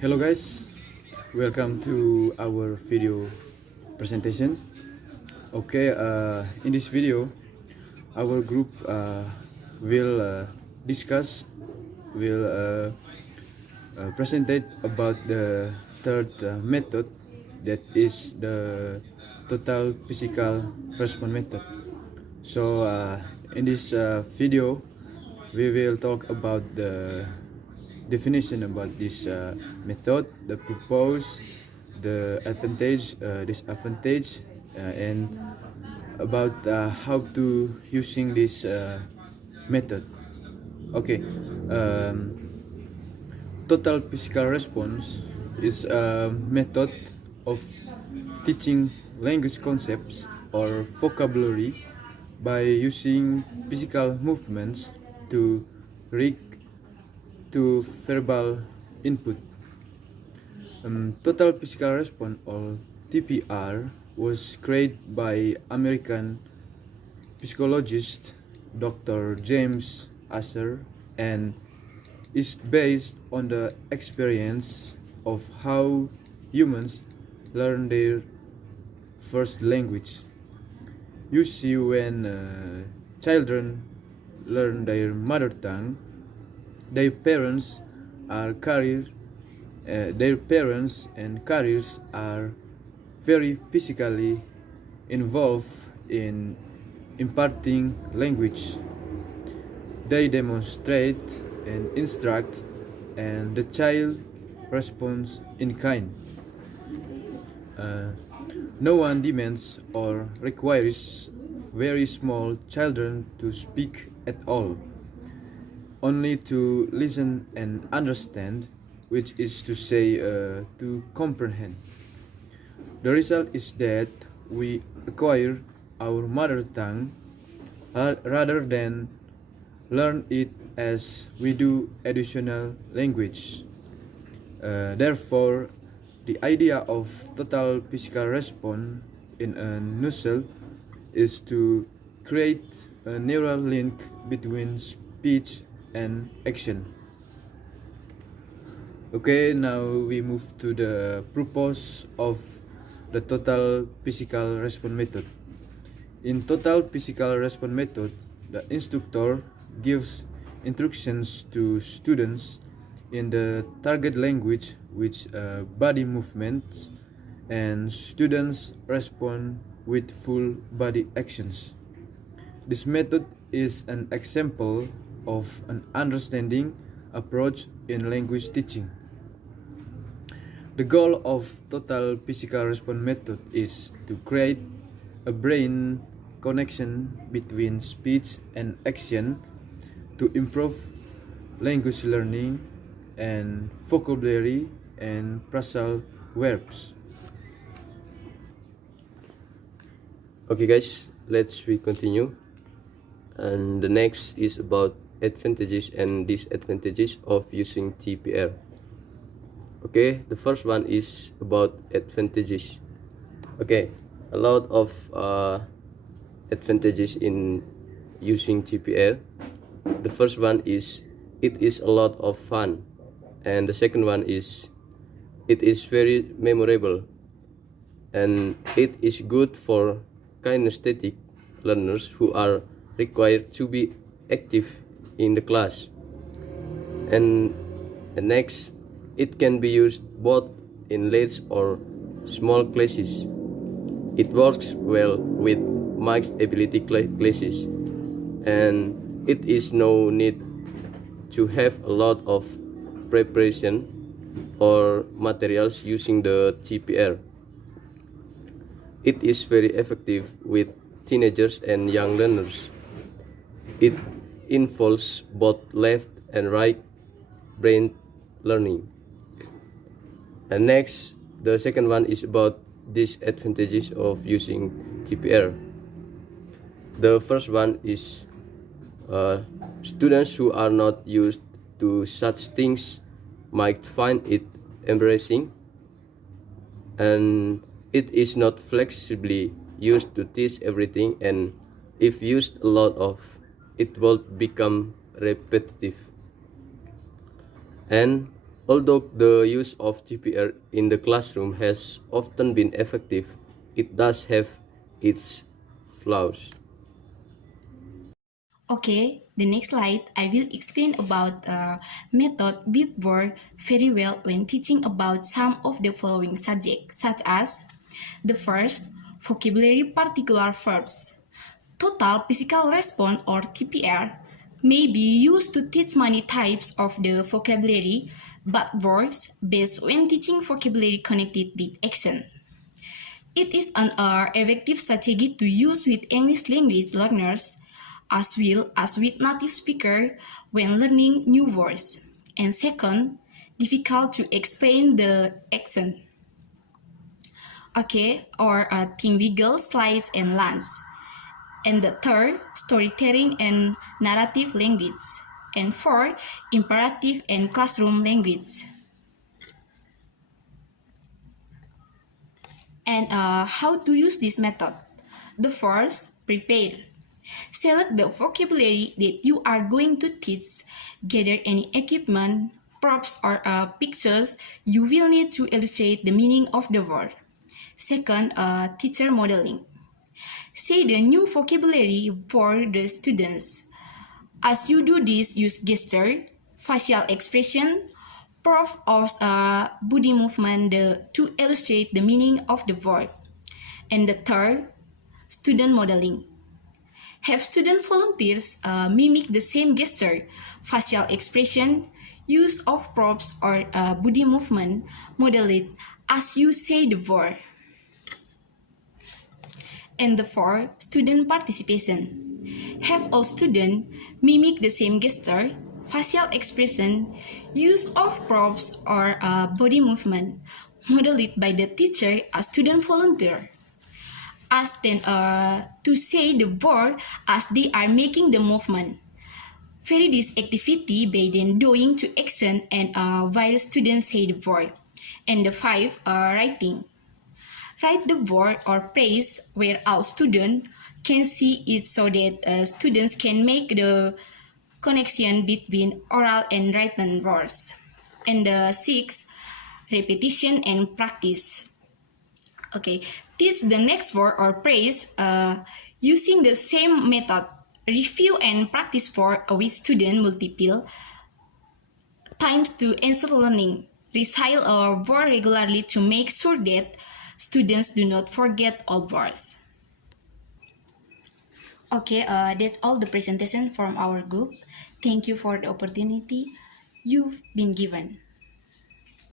Hello guys, welcome to our video presentation. Okay, in this video, our group will discuss, will presentate about the third method, that is the total physical response method. So in this video, we will talk about the definition about this method, the purpose, the advantage, disadvantage, and about how to using this method. Okay, total physical response is a method of teaching language concepts or vocabulary by using physical movements to react to verbal input. Total physical response, or TPR, was created by American psychologist Dr. James Asher and is based on the experience of how humans learn their first language. You see, when children learn their mother tongue, their parents and carriers are very physically involved in imparting language. They demonstrate and instruct, and the child responds in kind. No one demands or requires very small children to speak at all, only to listen and understand, which is to say, to comprehend. The result is that we acquire our mother tongue rather than learn it as we do additional language. Therefore, the idea of total physical response in a nutshell is to create a neural link between speech and action. Okay, now we move to the purpose of the total physical response method. In total physical response method, the instructor gives instructions to students in the target language with body movements, and students respond with full body actions. This method is an example of an understanding approach in language teaching. The goal of total physical response method is to create a brain connection between speech and action to improve language learning and vocabulary and phrasal verbs. Okay guys, let's continue. And the next is about advantages and disadvantages of using GPR. Okay, the first one is about advantages. Okay, a lot of advantages in using GPR. The first one is it is a lot of fun, and the second one is it is very memorable, and it is good for kinesthetic learners who are required to be active in the class. And next, it can be used both in large or small classes. It works well with mixed ability classes, and it is no need to have a lot of preparation or materials using the GPR. It is very effective with teenagers and young learners. It involves both left and right brain learning. And next, the second one is about disadvantages of using GPR. The first one is students who are not used to such things might find it embarrassing, and it is not flexibly used to teach everything, and if used a lot of, it will become repetitive. And Although the use of GPR in the classroom has often been effective, it does have its flaws. Okay, the next slide I will explain about a method which work very well when teaching about some of the following subjects, such as the first, vocabulary particular verbs. Total physical response or TPR may be used to teach many types of the vocabulary but works best when teaching vocabulary connected with action. It is an effective strategy to use with English language learners as well as with native speakers when learning new words. And second, difficult to explain the accent. Okay, or thing wiggle, slides, and lines. And the third, storytelling and narrative language. And four, imperative and classroom language. And how to use this method? The first, prepare. Select the vocabulary that you are going to teach. Gather any equipment, props, or pictures you will need to illustrate the meaning of the word. Second, teacher modeling. Say the new vocabulary for the students. As you do this, use gesture, facial expression, prop, or body movement to illustrate the meaning of the word. And the third, student modeling. Have student volunteers mimic the same gesture, facial expression, use of props or body movement, model it as you say the word. And the fourth, student participation. Have all students mimic the same gesture, facial expression, use of props or body movement, model it by the teacher as student volunteer. Ask them to say the word as they are making the movement. Vary this activity by then doing to action and while students say the word. And the five, writing. Write the word or phrase where our student can see it so that students can make the connection between oral and written words. And the six, repetition and practice. Okay, teach the next word or phrase using the same method. Review and practice for with student multiple times to answer learning. Recite a word regularly to make sure that students do not forget all words. Okay, that's all the presentation from our group. Thank you for the opportunity you've been given.